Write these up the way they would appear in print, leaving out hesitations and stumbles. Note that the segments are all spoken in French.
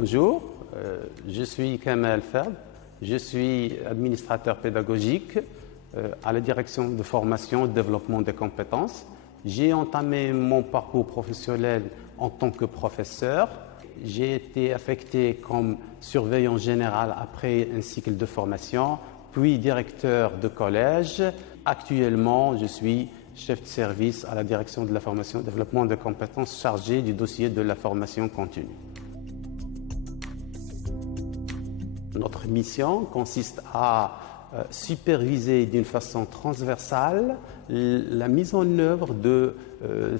Bonjour, je suis Kamel Ferd, je suis administrateur pédagogique à la direction de formation et de développement des compétences. J'ai entamé mon parcours professionnel en tant que professeur. J'ai été affecté comme surveillant général après un cycle de formation, puis directeur de collège. Actuellement, je suis chef de service à la direction de la formation et développement des compétences chargé du dossier de la formation continue. Notre mission consiste à superviser d'une façon transversale la mise en œuvre de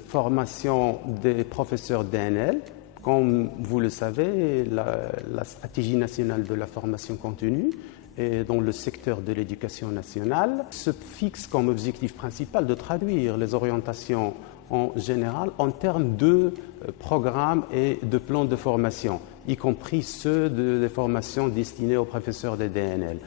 formation des professeurs d'ANL. Comme vous le savez, la stratégie nationale de la formation continue et dans le secteur de l'éducation nationale se fixe comme objectif principal de traduire les orientations en général en termes de programmes et de plans de formation, y compris ceux des formations destinées aux professeurs de DNL.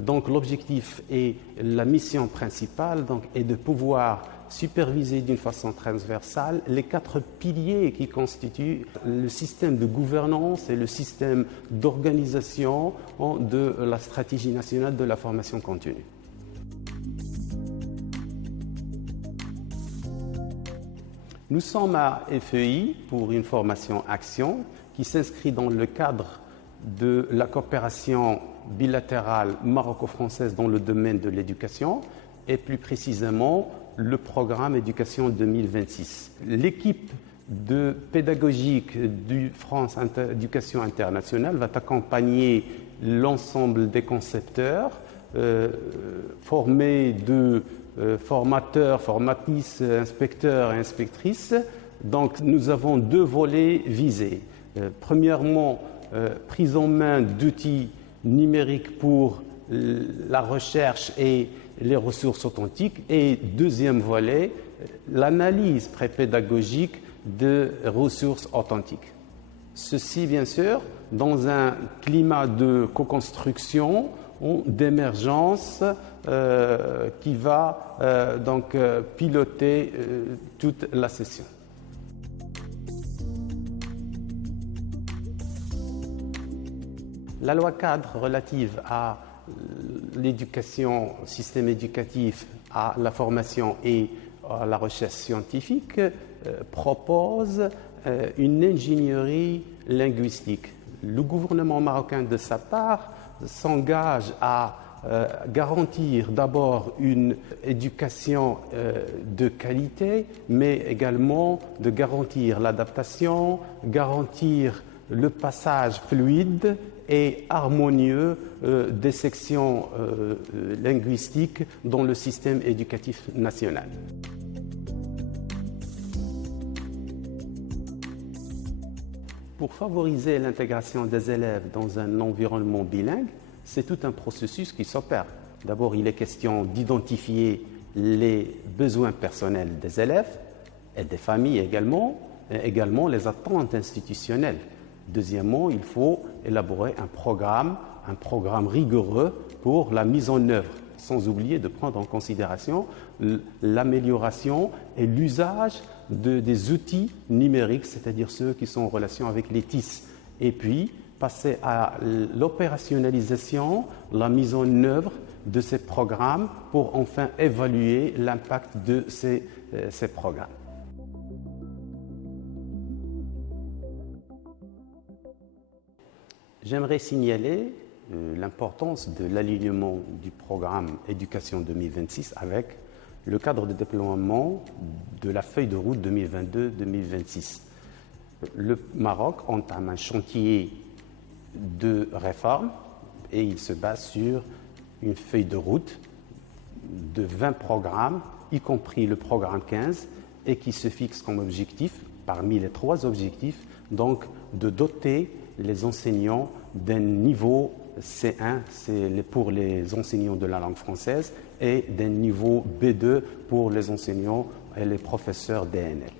Donc l'objectif et la mission principale est de pouvoir superviser d'une façon transversale les 4 piliers qui constituent le système de gouvernance et le système d'organisation de la stratégie nationale de la formation continue. Nous sommes à FEI pour une formation action qui s'inscrit dans le cadre de la coopération bilatérale maroco-française dans le domaine de l'éducation et plus précisément le programme Éducation 2026. L'équipe pédagogique du France Éducation Internationale va accompagner l'ensemble des concepteurs formés de formateurs, formatrices, inspecteurs et inspectrices. Donc nous avons 2 volets visés. Premièrement, prise en main d'outils numériques pour la recherche et les ressources authentiques. Et deuxième volet, l'analyse prépédagogique de ressources authentiques. Ceci, bien sûr, dans un climat de co-construction, d'émergence qui va piloter toute la session. La loi cadre relative à l'éducation, système éducatif, à la formation et à la recherche scientifique propose une ingénierie linguistique. Le gouvernement marocain, de sa part, s'engage à garantir d'abord une éducation de qualité, mais également de garantir l'adaptation, garantir le passage fluide et harmonieux des sections linguistiques dans le système éducatif national. Pour favoriser l'intégration des élèves dans un environnement bilingue, c'est tout un processus qui s'opère. D'abord, il est question d'identifier les besoins personnels des élèves et des familles également les attentes institutionnelles. Deuxièmement, il faut élaborer un programme rigoureux pour la mise en œuvre, sans oublier de prendre en considération l'amélioration et l'usage des outils numériques, c'est-à-dire ceux qui sont en relation avec les TIS. Et puis, passer à l'opérationnalisation, la mise en œuvre de ces programmes pour enfin évaluer l'impact de ces programmes. J'aimerais signaler l'importance de l'alignement du programme Éducation 2026 avec le cadre de déploiement de la feuille de route 2022-2026. Le Maroc entame un chantier de réforme et il se base sur une feuille de route de 20 programmes, y compris le programme 15, et qui se fixe comme objectif, parmi les 3 objectifs, donc de doter les enseignants d'un niveau C1, c'est pour les enseignants de la langue française, et d'un niveau B2 pour les enseignants et les professeurs DNL.